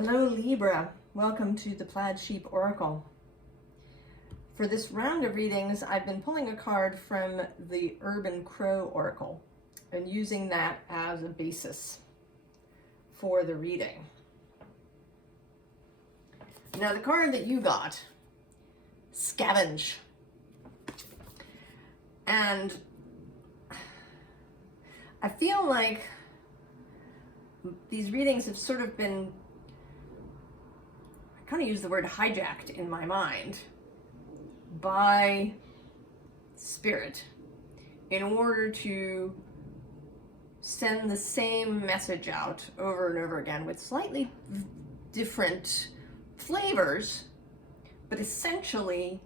Hello Libra, welcome to the Plaid Sheep Oracle. For this round of readings, I've been pulling a card from the Urban Crow Oracle and using that as a basis for the reading. Now the card that you got, Scavenge. And I feel like these readings have sort of been, I kind of use the word hijacked in my mind by spirit in order to send the same message out over and over again with slightly different flavors, but essentially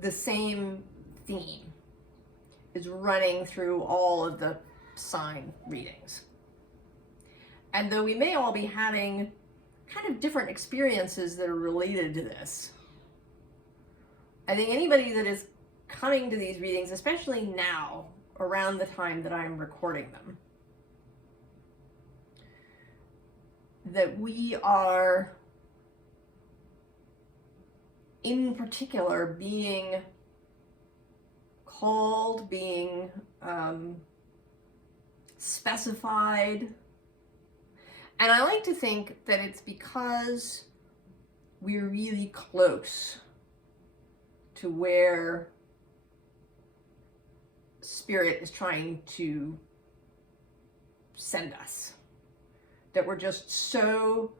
the same theme is running through all of the sign readings. And though we may all be having kind of different experiences that are related to this, I think anybody that is coming to these readings, especially now, around the time that I'm recording them, that we are, in particular, being called, being specified. And I like to think that it's because we're really close to where Spirit is trying to send us. That we're just so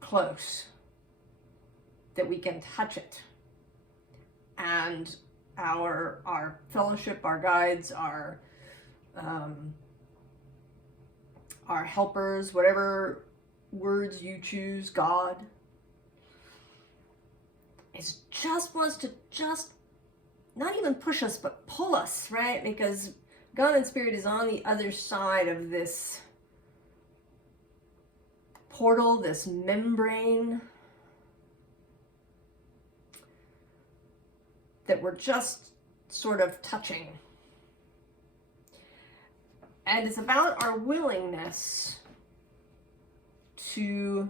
close that we can touch it. And our fellowship, our guides, our helpers, whatever words you choose, God, is just wants to just not even push us, but pull us, right? Because God and Spirit is on the other side of this portal, this membrane that we're just sort of touching. And it's about our willingness to,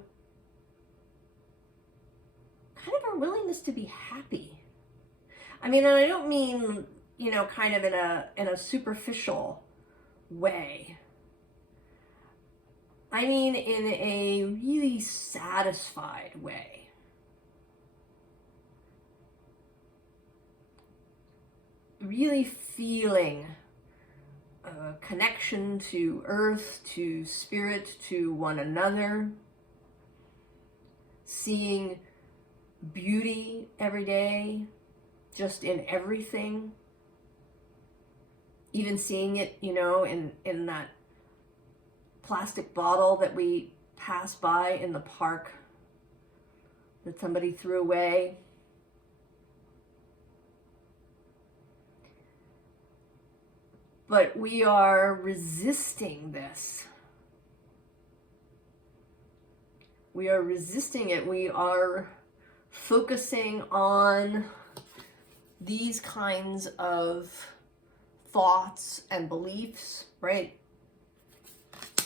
kind of our willingness to be happy. I mean, and I don't mean, you know, kind of in a superficial way. I mean in a really satisfied way. Really feeling a connection to earth, to spirit, to one another. Seeing beauty every day, just in everything. Even seeing it, you know, in that plastic bottle that we pass by in the park that somebody threw away. But we are resisting this. We are resisting it. We are focusing on these kinds of thoughts and beliefs, right?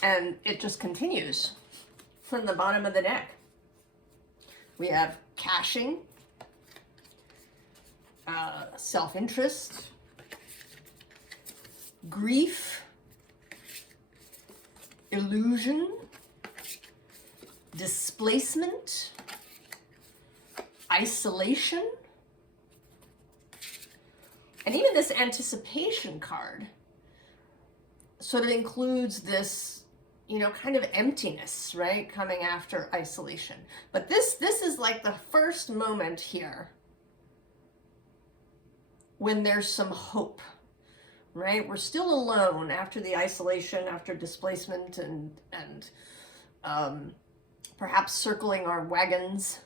And it just continues from the bottom of the deck. We have caching, self-interest, grief, illusion, displacement, isolation, and even this anticipation card sort of includes this, you know, kind of emptiness, right, coming after isolation. But this is like the first moment here when there's some hope. Right? We're still alone after the isolation, after displacement, and perhaps circling our wagons,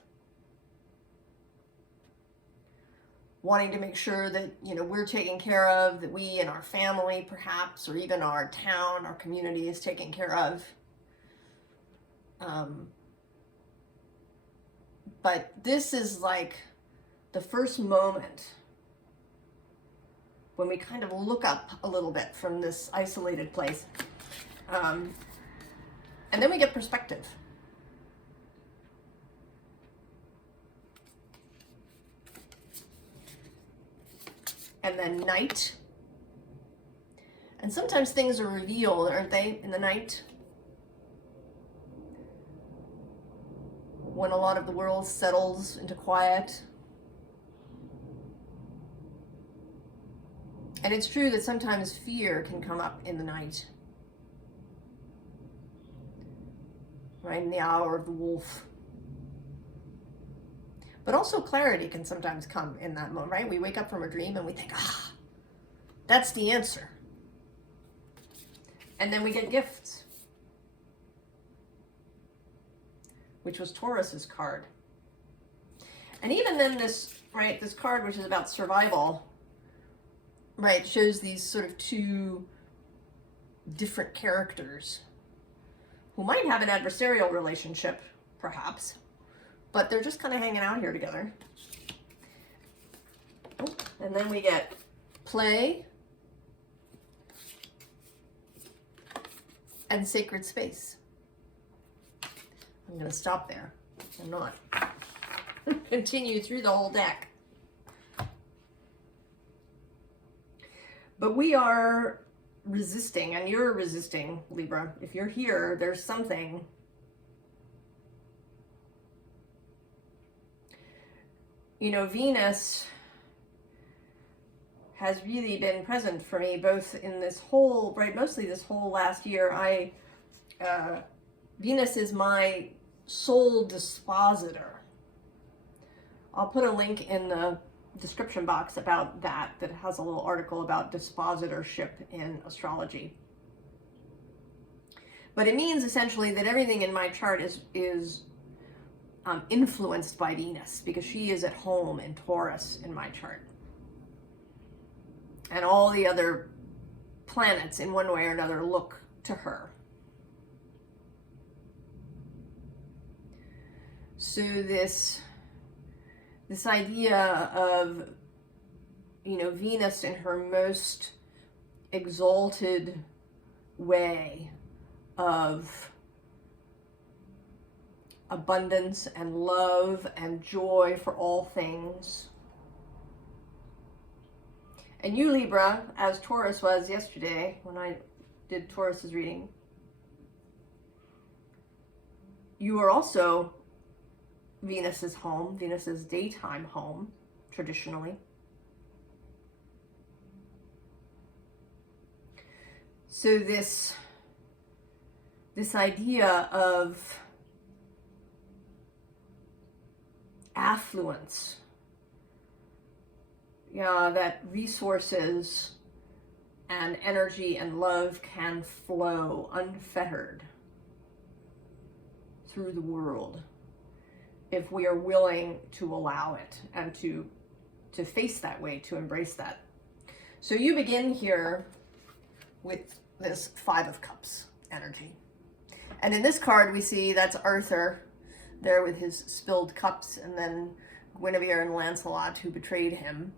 wanting to make sure that, you know, we're taken care of, that we and our family perhaps, or even our town, our community is taken care of. But this is like the first moment when we kind of look up a little bit from this isolated place. And then we get perspective. and then night. And sometimes things are revealed, aren't they, in the night? When a lot of the world settles into quiet. And it's true that sometimes fear can come up in the night. Right, in the hour of the wolf. But also clarity can sometimes come in that moment, right? We wake up from a dream and we think, that's the answer. And then we get gifts, which was Taurus's card. And even then this, right, this card, which is about survival, right, shows these sort of two different characters who might have an adversarial relationship, perhaps, but they're just kind of hanging out here together. Oh, and then we get play and sacred space. I'm going to stop there. I'm not. Continue through the whole deck. But we are resisting, and you're resisting, Libra. If you're here, there's something. You know, Venus has really been present for me, both in this whole, right, mostly this whole last year. Venus is my soul dispositor. I'll put a link in the description box about that has a little article about dispositorship in astrology. But it means essentially that everything in my chart is influenced by Venus, because she is at home in Taurus in my chart. And all the other planets in one way or another look to her. So this idea of, you know, Venus in her most exalted way of abundance and love and joy for all things. And you, Libra, as Taurus was yesterday when I did Taurus's reading, you are also Venus's home, Venus's daytime home, traditionally. So this idea of affluence, that resources and energy and love can flow unfettered through the world if we are willing to allow it and to face that way, to embrace that. So you begin here with this Five of Cups energy. And in this card we see that's Arthur there with his spilled cups, and then Guinevere and Lancelot who betrayed him.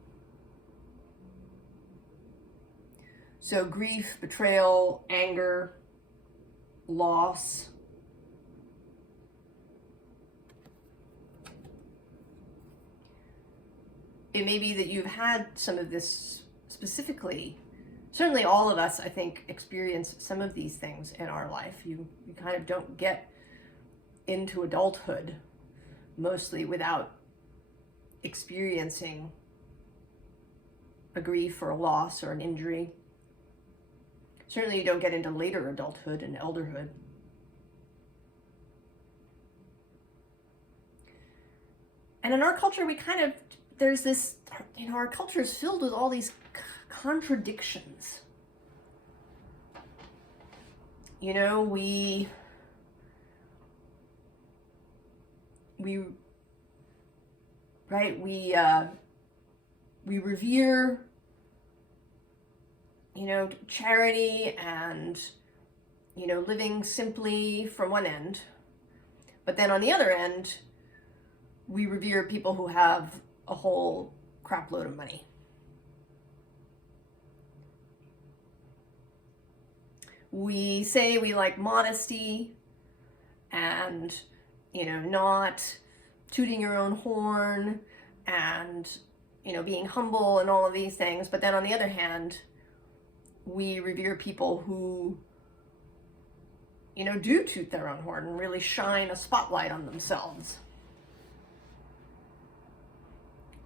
So grief, betrayal, anger, loss. It may be that you've had some of this specifically. Certainly all of us, I think, experience some of these things in our life. You kind of don't get into adulthood mostly without experiencing a grief or a loss or an injury. Certainly you don't get into later adulthood and elderhood. And in our culture, we kind of, there's this, you know, our culture is filled with all these contradictions. You know, we revere, you know, charity and, you know, living simply from one end. But then on the other end, we revere people who have a whole crap load of money. We say we like modesty and, you know, not tooting your own horn and, you know, being humble and all of these things. But then on the other hand, we revere people who, you know, do toot their own horn and really shine a spotlight on themselves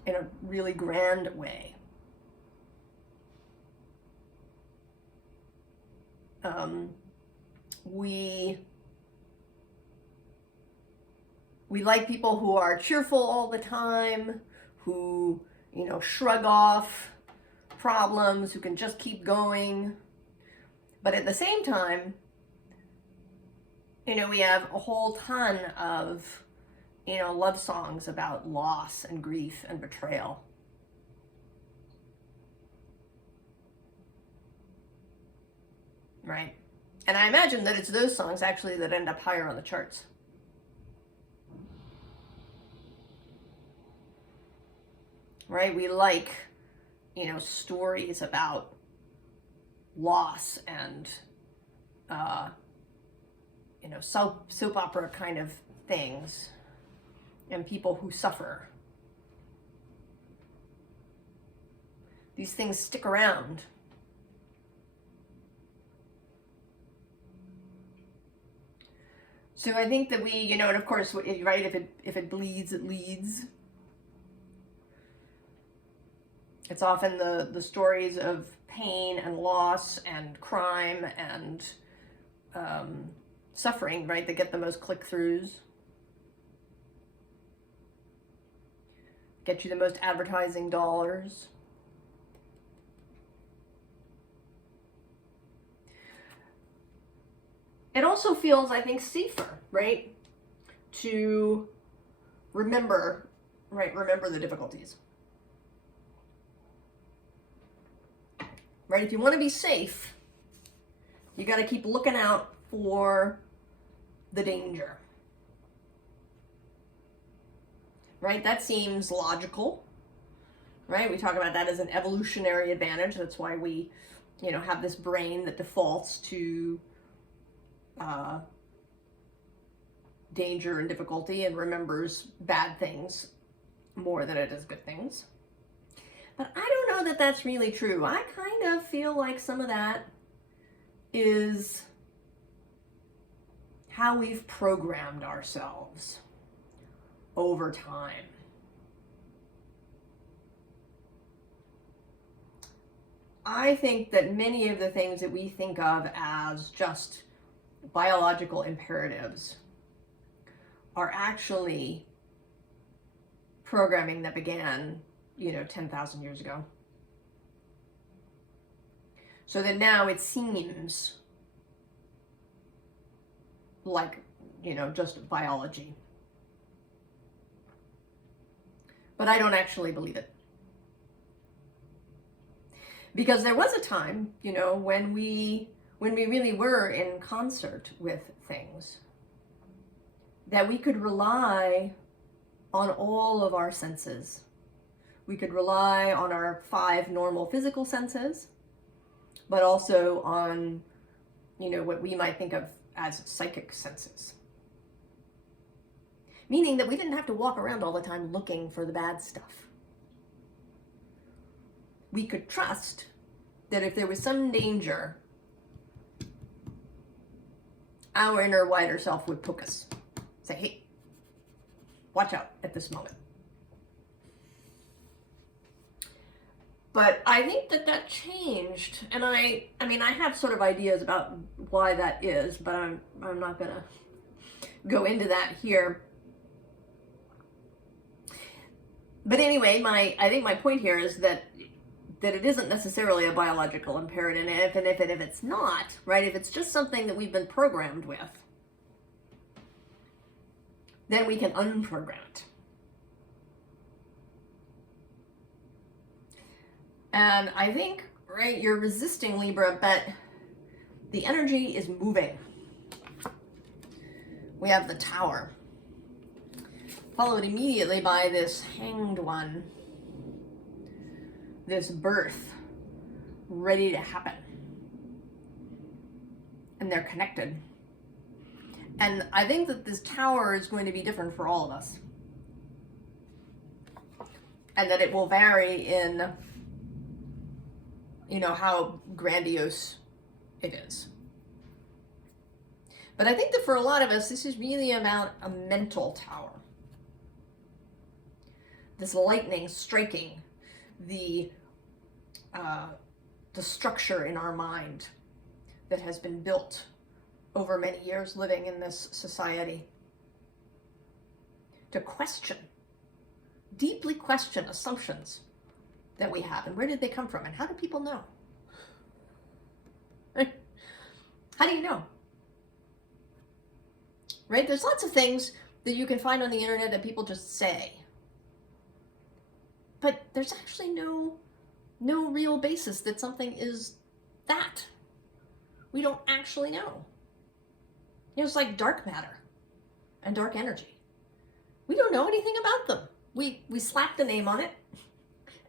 in a really grand way. We like people who are cheerful all the time, who, you know, shrug off problems, who can just keep going. But at the same time, you know, we have a whole ton of, you know, love songs about loss and grief and betrayal. Right? And I imagine that it's those songs actually that end up higher on the charts. Right? We like, you know, stories about loss and, you know, soap opera kind of things, and people who suffer. These things stick around. So I think that we, you know, and of course, right, if it bleeds, it leads. It's often the stories of pain and loss and crime and suffering, right, that get the most click-throughs, get you the most advertising dollars. It also feels, I think, safer, right, to remember the difficulties. Right? If you want to be safe, you got to keep looking out for the danger. Right? That seems logical. Right? We talk about that as an evolutionary advantage. That's why we, you know, have this brain that defaults to danger and difficulty and remembers bad things more than it does good things. But I don't know that that's really true. I kind of feel like some of that is how we've programmed ourselves over time. I think that many of the things that we think of as just biological imperatives are actually programming that began, you know, 10,000 years ago. So that now it seems like, you know, just biology. But I don't actually believe it. Because there was a time, you know, when we really were in concert with things, that we could rely on all of our senses. We could rely on our 5 normal physical senses, but also on, you know, what we might think of as psychic senses. Meaning that we didn't have to walk around all the time looking for the bad stuff. We could trust that if there was some danger, our inner wider self would poke us. Say, hey, watch out at this moment. But I think that changed, and I mean, I have sort of ideas about why that is, but I'm not gonna go into that here. But anyway, I think my point here is that it isn't necessarily a biological imperative, and if it's not, right, if it's just something that we've been programmed with, then we can unprogram it. And I think, right, you're resisting Libra, but the energy is moving. We have the Tower, followed immediately by this Hanged One, this birth ready to happen. And they're connected. And I think that this Tower is going to be different for all of us. and that it will vary in, you know, how grandiose it is. But I think that for a lot of us, this is really about a mental tower. This lightning striking the structure in our mind that has been built over many years living in this society. To question, deeply question assumptions that we have, and where did they come from, and how do people know? How do you know? Right? There's lots of things that you can find on the internet that people just say. But there's actually no real basis that something is that. We don't actually know. You know, it's like dark matter and dark energy. We don't know anything about them. We slapped a name on it,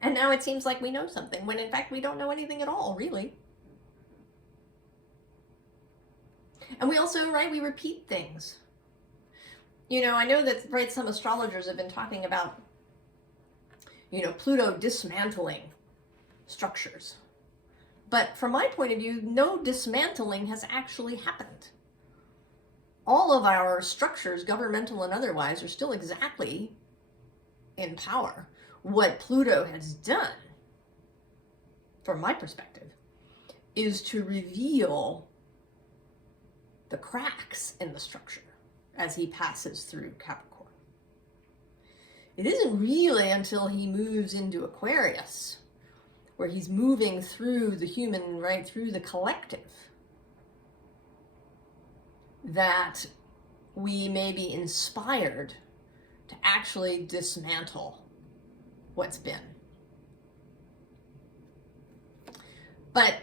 and now it seems like we know something, when in fact we don't know anything at all, really. And we also, right, we repeat things. You know, I know that, right, some astrologers have been talking about, you know, Pluto dismantling structures. But from my point of view, no dismantling has actually happened. All of our structures, governmental and otherwise, are still exactly in power. What Pluto has done, from my perspective, is to reveal the cracks in the structure as he passes through Capricorn. It isn't really until he moves into Aquarius, where he's moving through the human, right, through the collective, that we may be inspired to actually dismantle what's been. But,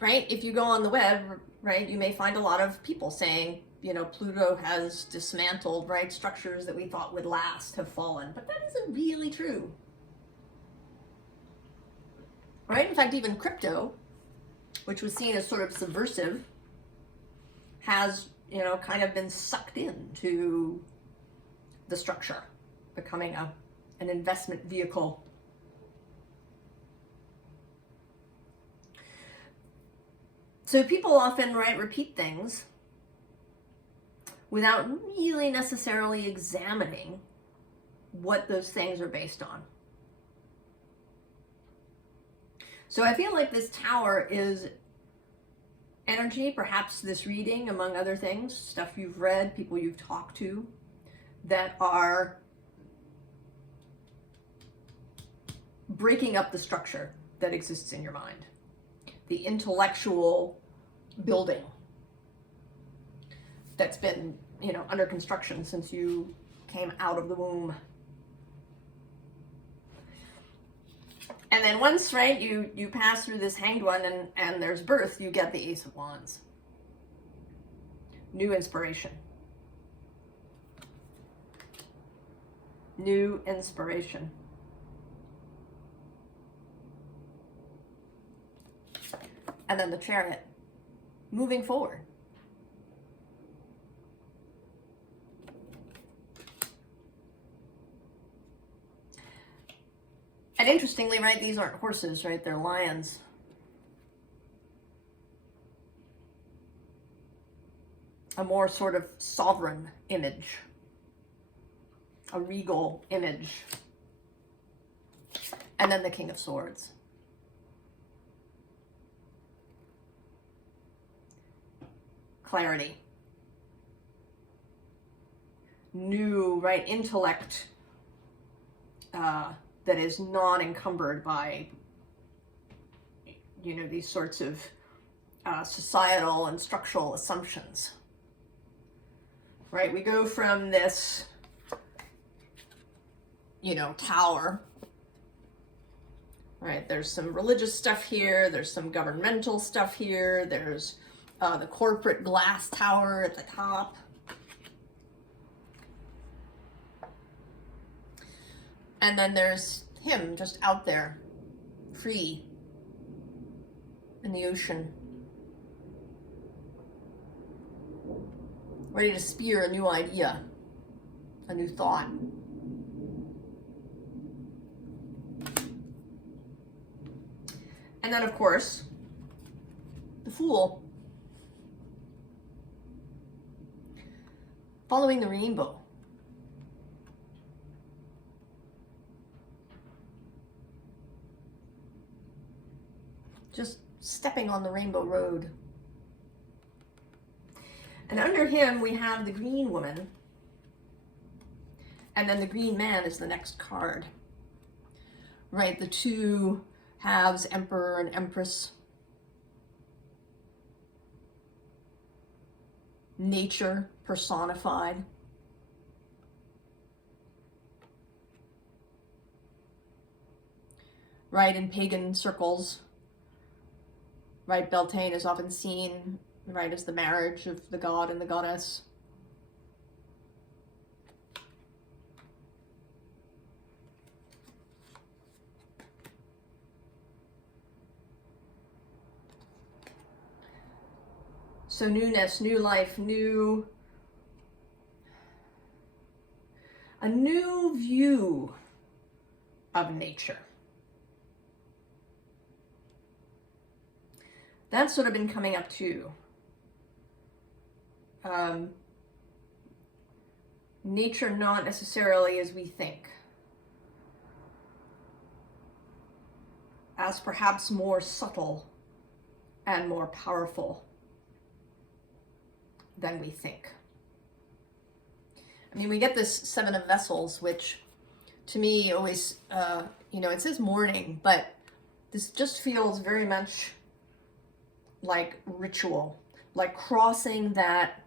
right, if you go on the web, right, you may find a lot of people saying, you know, Pluto has dismantled, right, structures that we thought would last have fallen. But that isn't really true. Right? In fact, even crypto, which was seen as sort of subversive, has, you know, kind of been sucked into the structure, becoming an investment vehicle. So people often, right, repeat things without really necessarily examining what those things are based on. So I feel like this tower is energy, perhaps this reading, among other things, stuff you've read, people you've talked to, that are breaking up the structure that exists in your mind. The intellectual building that's been, you know, under construction since you came out of the womb. And then once, right, you pass through this Hanged One and there's birth, you get the Ace of Wands. New inspiration. New inspiration. And then the Chariot. Moving forward. And interestingly, right, these aren't horses, right? They're lions. A more sort of sovereign image. A regal image. And then the King of Swords. Clarity. New, right, intellect that is not encumbered by, you know, these sorts of societal and structural assumptions. Right, we go from this, you know, tower. Right, there's some religious stuff here, there's some governmental stuff here, there's the corporate glass tower at the top. And then there's him just out there, free in the ocean, ready to spear a new idea, a new thought. And then, of course, the Fool. Following the rainbow. Just stepping on the rainbow road. And under him, we have the Green Woman. And then the Green Man is the next card. Right, the two halves, Emperor and Empress. Nature personified. Right, in pagan circles, right, Beltane is often seen, right, as the marriage of the god and the goddess. So newness, new life, a new view of nature. That's sort of been coming up too. Nature not necessarily as we think, as perhaps more subtle and more powerful than we think. I mean, we get this Seven of Vessels, which to me always, it says morning, but this just feels very much like ritual, like crossing that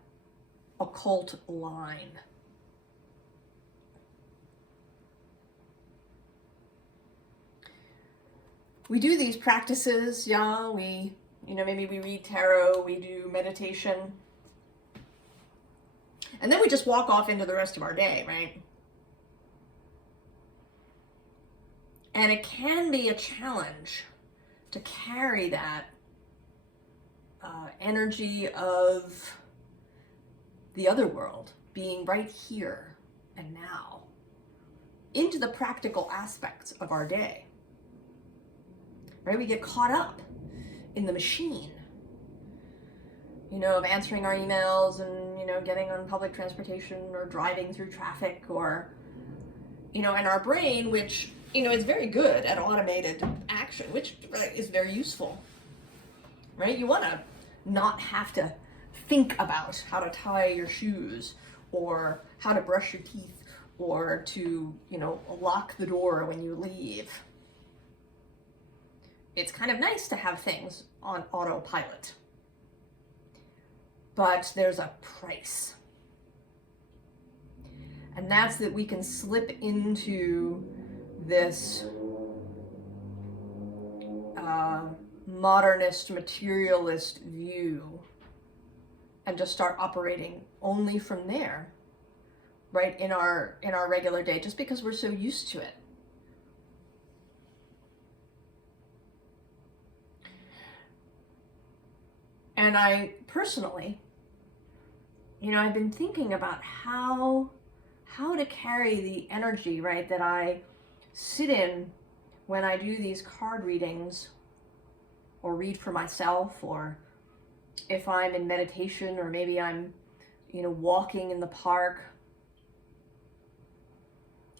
occult line. We do these practices, yeah, maybe we read tarot, we do meditation, and then we just walk off into the rest of our day, right? And it can be a challenge to carry that energy of the other world being right here and now into the practical aspects of our day. Right? We get caught up in the machine, of answering our emails and, getting on public transportation or driving through traffic or, and our brain, which, is very good at automated action, which is very useful, right? You want to not have to think about how to tie your shoes or how to brush your teeth or to, lock the door when you leave. It's kind of nice to have things on autopilot, but there's a price. And that's that we can slip into this modernist, materialist view and just start operating only from there, right, in our regular day, just because we're so used to it. And I personally, I've been thinking about how to carry the energy, right, that I sit in when I do these card readings or read for myself, or if I'm in meditation, or maybe I'm, walking in the park.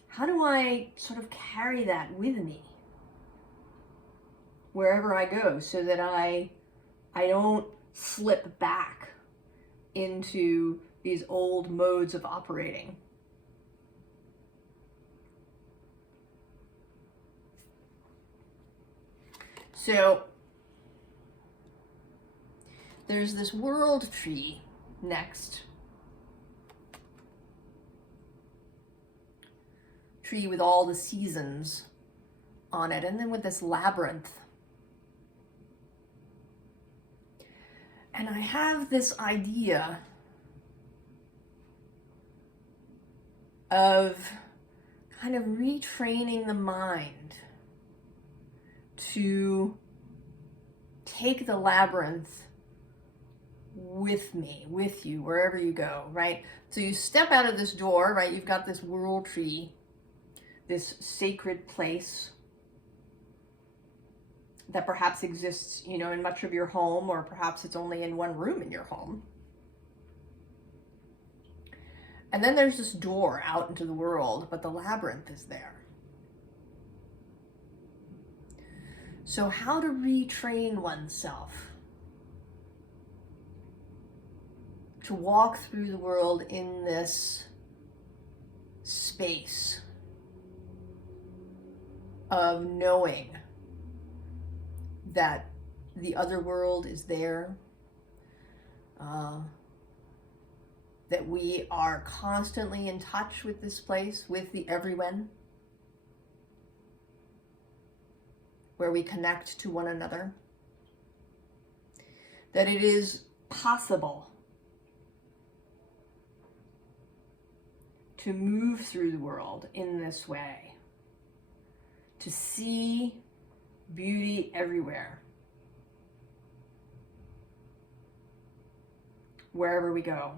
How do I sort of carry that with me wherever I go so that I don't slip back into these old modes of operating? So there's this world tree next. Tree with all the seasons on it, and then with this labyrinth. And I have this idea of kind of retraining the mind to take the labyrinth with me, with you, wherever you go, right? So you step out of this door, right? You've got this world tree, this sacred place. that perhaps exists, you know, in much of your home, or perhaps it's only in one room in your home. And then there's this door out into the world, but the labyrinth is there. So how to retrain oneself to walk through the world in this space of knowing that the other world is there, that we are constantly in touch with this place, with the everyone, where we connect to one another, that it is possible to move through the world in this way, to see beauty everywhere, wherever we go,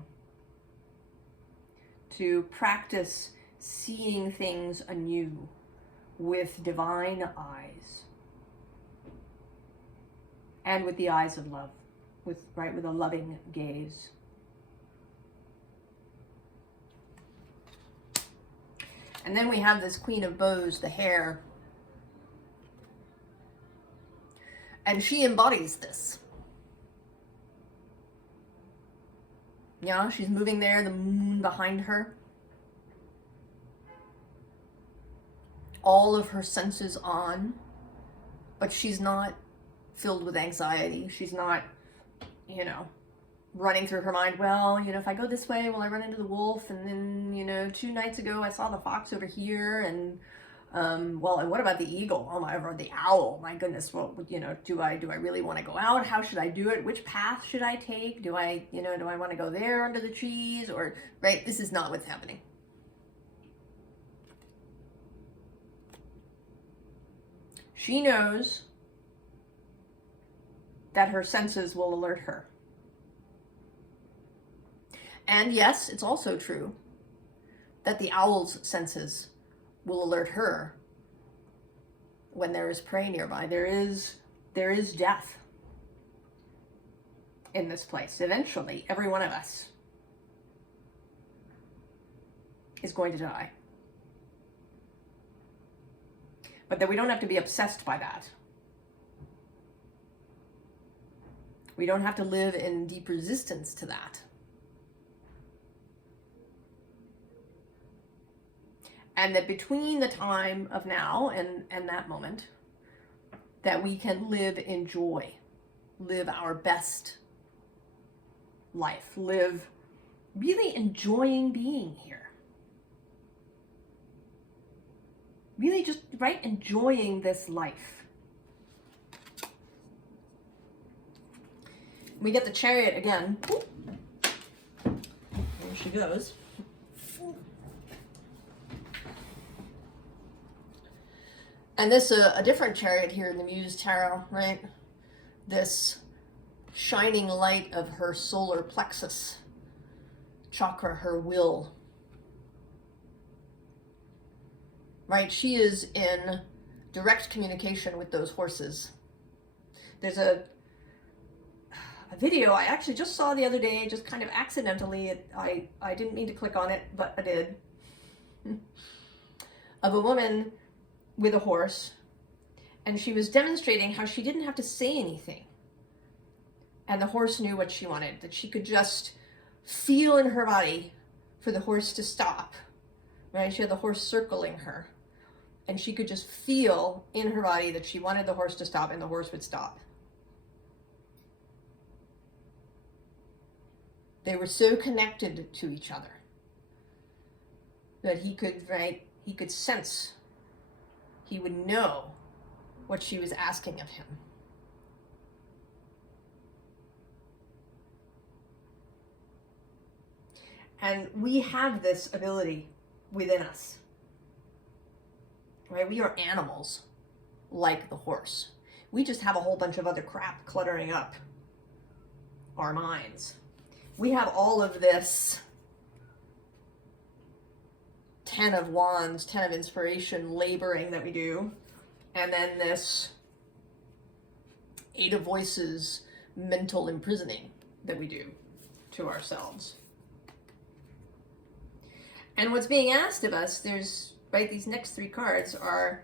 to practice seeing things anew with divine eyes and with the eyes of love, with a loving gaze. And then we have this Queen of Bows, the hare, and she embodies this. Yeah, she's moving there, the moon behind her. All of her senses on, but she's not filled with anxiety. She's not, you know, running through her mind, well, you know, if I go this way, will I run into the wolf? And then, you know, 2 nights ago I saw the fox over here, and well, and what about the eagle? Oh my, or the owl? My goodness, well, you know, do I really want to go out? How should I do it? Which path should I take? Do I want to go there under the trees? Or, right, this is not what's happening. She knows that her senses will alert her. And yes, it's also true that the owl's senses will alert her when there is prey nearby. There is death in this place. Eventually, every one of us is going to die. But that we don't have to be obsessed by that. We don't have to live in deep resistance to that. And that between the time of now and that moment, that we can live in joy, live our best life, live really enjoying being here. Really just, right, enjoying this life. We get the Chariot again. There she goes. And this, a different Chariot here in the Muse Tarot, right? This shining light of her solar plexus chakra, her will. Right? She is in direct communication with those horses. There's a video I actually just saw the other day, just kind of accidentally. I didn't mean to click on it, but I did. Of a woman with a horse, and she was demonstrating how she didn't have to say anything. And the horse knew what she wanted, that she could just feel in her body for the horse to stop. Right? She had the horse circling her. And she could just feel in her body that she wanted the horse to stop, and the horse would stop. They were so connected to each other that he could sense, he would know what she was asking of him. And we have this ability within us. Right? We are animals like the horse. We just have a whole bunch of other crap cluttering up our minds. We have all of this 10 of Wands, 10 of Inspiration laboring that we do, and then this Eight of Voices mental imprisoning that we do to ourselves. And what's being asked of us, there's, right, these next three cards are,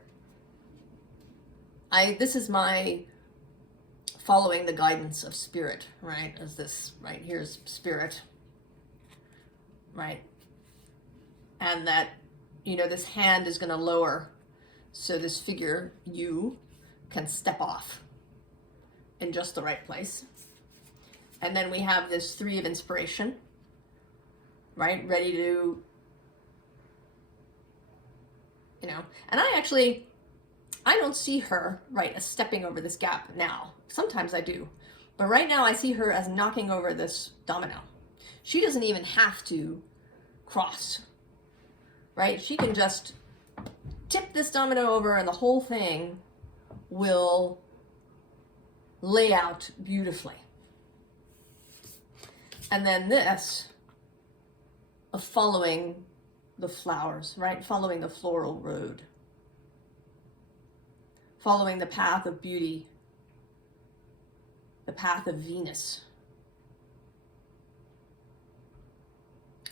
this is my following the guidance of spirit, right? As this, right, here's spirit, right? And that, you know, this hand is going to lower so this figure, you, can step off in just the right place. And then we have this Three of Inspiration, right? Ready to, you know, and I don't see her, right, as stepping over this gap now. Sometimes I do. But right now I see her as knocking over this domino. She doesn't even have to cross, right? She can just tip this domino over and the whole thing will lay out beautifully. And then this of following the flowers, right? Following the floral road. Following the path of beauty, the path of Venus,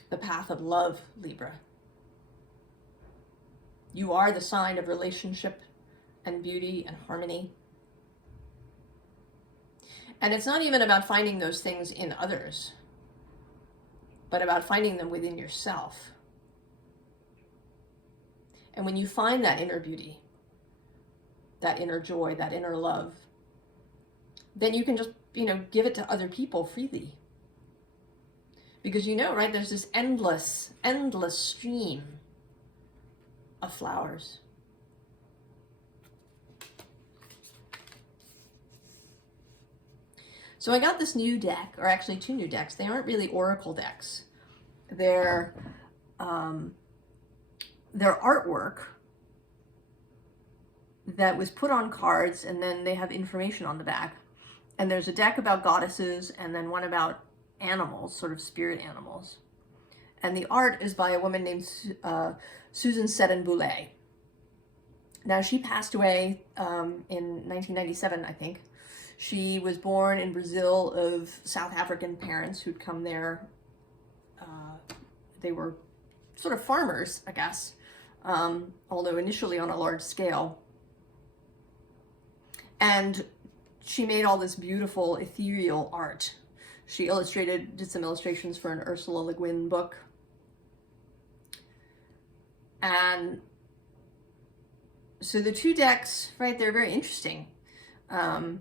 the path of love, Libra. You are the sign of relationship and beauty and harmony. And it's not even about finding those things in others, but about finding them within yourself. And when you find that inner beauty, that inner joy, that inner love, then you can just, you know, give it to other people freely. Because you know, right, there's this endless stream of flowers. So I got this new deck, or actually two new decks. They aren't really oracle decks. They're artwork that was put on cards, and then they have information on the back. And there's a deck about goddesses, and then one about animals, sort of spirit animals. And the art is by a woman named Susan Seddon-Boulay. Now, she passed away in 1997, I think. She was born in Brazil of South African parents who'd come there. They were sort of farmers, I guess, although initially on a large scale. And she made all this beautiful ethereal art. She did some illustrations for an Ursula Le Guin book. And so the two decks, right, they're very interesting. So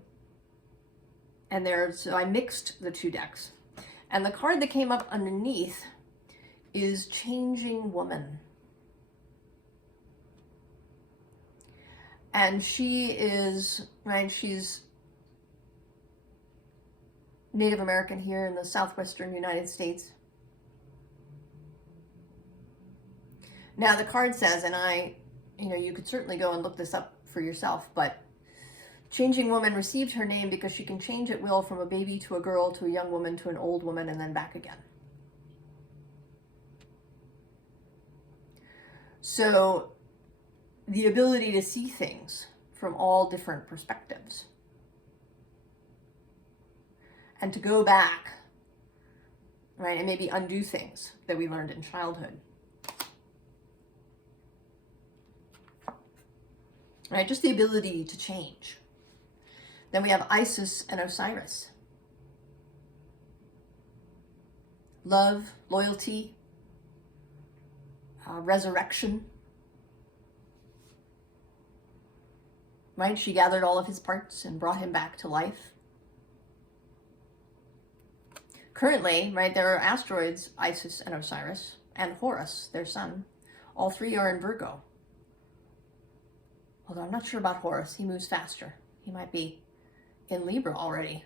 I mixed the two decks. And the card that came up underneath is Changing Woman. And she is, right, she's Native American here in the southwestern United States. Now the card says, and you could certainly go and look this up for yourself, but Changing Woman received her name because she can change at will from a baby to a girl to a young woman to an old woman and then back again. So the ability to see things from all different perspectives and to go back, right, and maybe undo things that we learned in childhood. Right, just the ability to change. Then we have Isis and Osiris. Love, loyalty, resurrection. Right, she gathered all of his parts and brought him back to life. Currently, right, there are asteroids, Isis and Osiris, and Horus, their son. All three are in Virgo. Although I'm not sure about Horus. He moves faster. He might be in Libra already.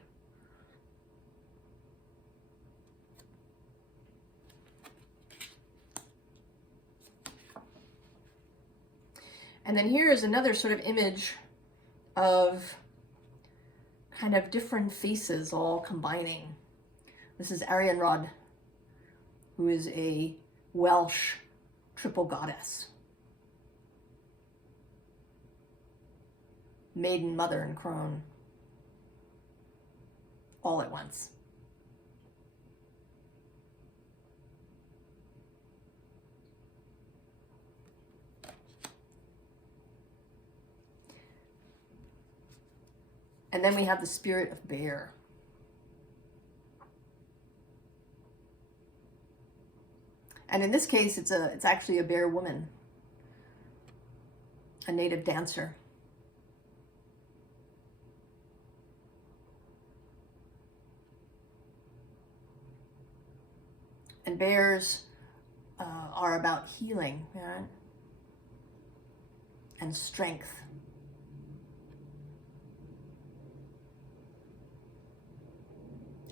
And then here is another sort of image of kind of different faces all combining. This is Arianrhod, who is a Welsh triple goddess. Maiden, mother, and crone. all at once. And then we have the spirit of bear. And in this case, it's actually a bear woman, a native dancer. And bears are about healing, right? And strength.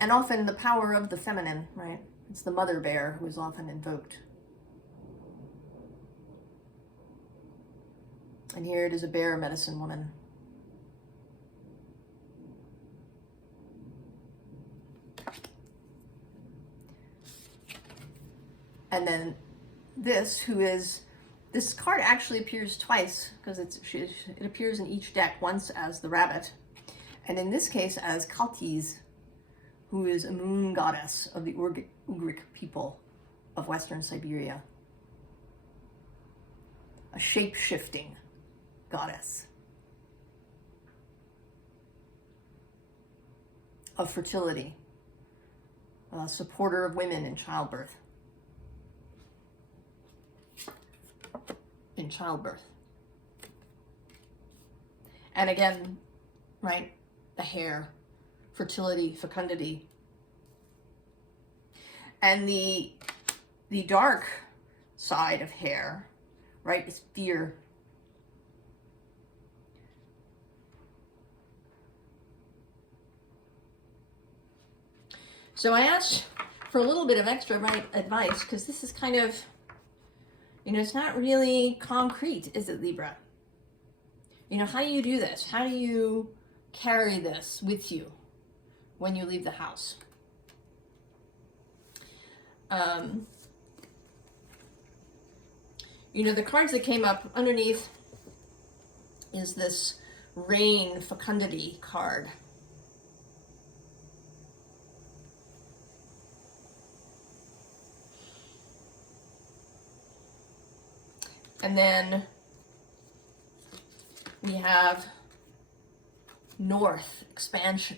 And often the power of the feminine, right? It's the mother bear who is often invoked. And here it is a bear medicine woman. And then this card actually appears twice, because it appears in each deck, once as the rabbit, and in this case as Kaltis, who is a moon goddess of the Ugric people of Western Siberia. A shape-shifting goddess of fertility, a supporter of women in childbirth. And again, right, the hair, fertility, fecundity. And the dark side of hair, right, is fear. So I asked for a little bit of extra advice, because this is kind of, it's not really concrete, is it, Libra? How do you do this? How do you carry this with you when you leave the house? The cards that came up underneath is this rain fecundity card. And then we have north expansion.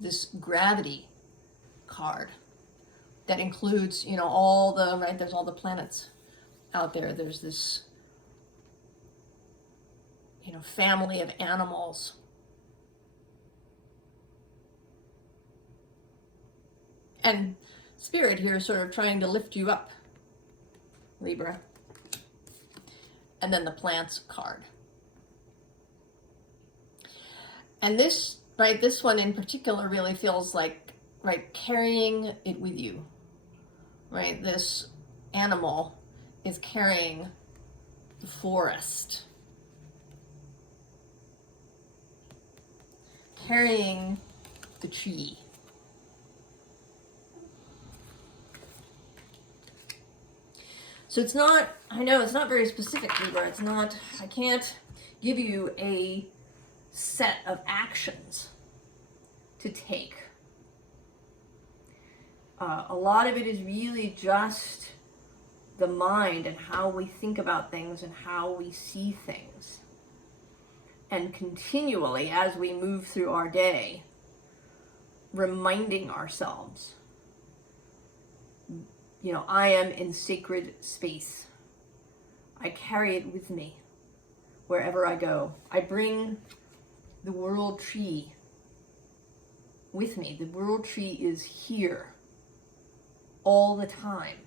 This gravity card that includes, all the, right, there's all the planets out there. There's this, family of animals. And Spirit here is sort of trying to lift you up, Libra. And then the plants card. And this, right, this one in particular really feels like, right, carrying it with you, right? This animal is carrying the forest, carrying the tree. So it's not, I know it's not very specific, Libra. It's not, I can't give you a set of actions to take. A lot of it is really just the mind and how we think about things and how we see things. And continually, as we move through our day, reminding ourselves, I am in sacred space. I carry it with me wherever I go. I bring the world tree with me. The world tree is here all the time.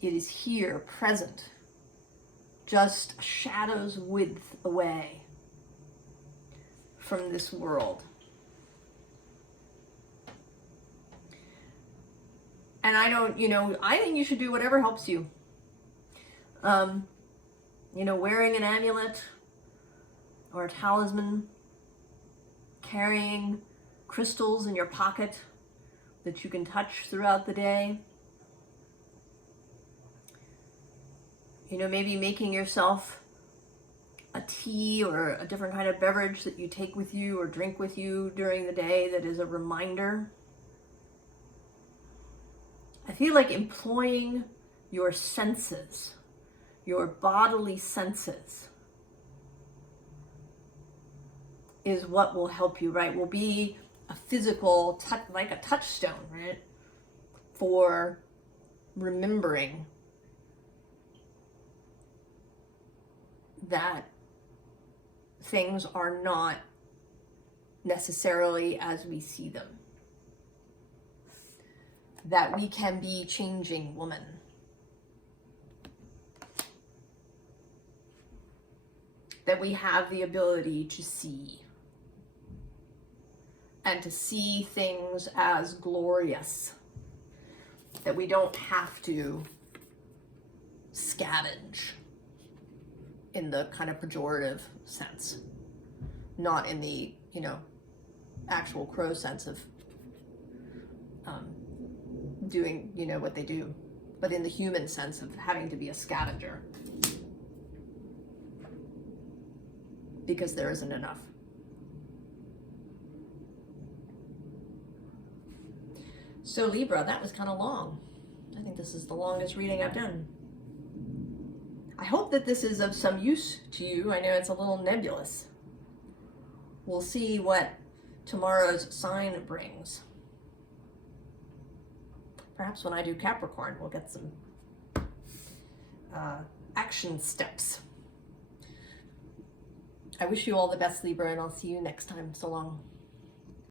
It is here, present, just a shadow's width away from this world. And I don't, I think you should do whatever helps you. Wearing an amulet or a talisman, carrying crystals in your pocket that you can touch throughout the day. Maybe making yourself tea or a different kind of beverage that you take with you or drink with you during the day that is a reminder. I feel like employing your senses, your bodily senses, is what will help you, right? Will be a physical touch, like a touchstone, right? For remembering that things are not necessarily as we see them. That we can be changing woman. That we have the ability to see. And to see things as glorious. That we don't have to scavenge in the kind of pejorative sense. Not in the, you know, actual crow sense of doing, you know, what they do, but in the human sense of having to be a scavenger because there isn't enough. So Libra, that was kind of long. I think this is the longest reading I've done. I hope that this is of some use to you. I know it's a little nebulous. We'll see what tomorrow's sign brings. Perhaps when I do Capricorn, we'll get some action steps. I wish you all the best, Libra, and I'll see you next time. So long.